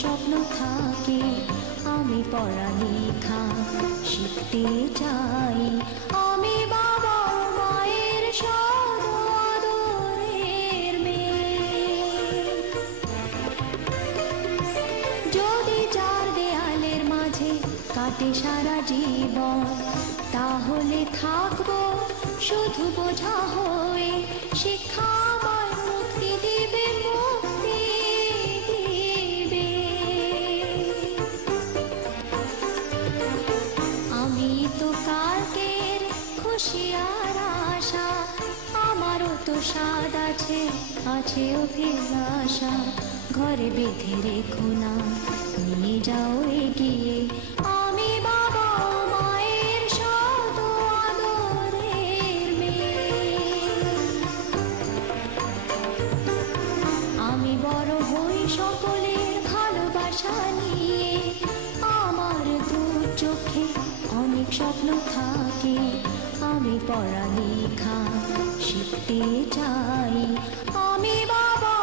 স্বপ্ন থাকে, আমি পড়ালেখা শিখতে চাই। আমি বাবা ও মায়ের সদ আদরের মেয়ে। যদি চার দেয়ালের মাঝে কাটে সারা জীবন, তাহলে থাকবো শুধু বোঝা হয়ে। শিক্ষা আমার মুক্তি দিবে, মুক্তি দিবে। আমি তো কালকের খুশি আর আশা, আমারও তো স্বাদ আছে, আছে অভিলাষা। ঘরে বেঁধে রেখো না, নিয়ে যাও এগিয়ে। আমি বাবা ও মায়ের সদ আদরের মেয়ে। আমি বড় হই সকলের ভালোবাসা নিয়ে। আমার দু চোখে অনেক স্বপ্ন থাকে, আমি পড়ালেখা শিখতে চাই। আমি বাবা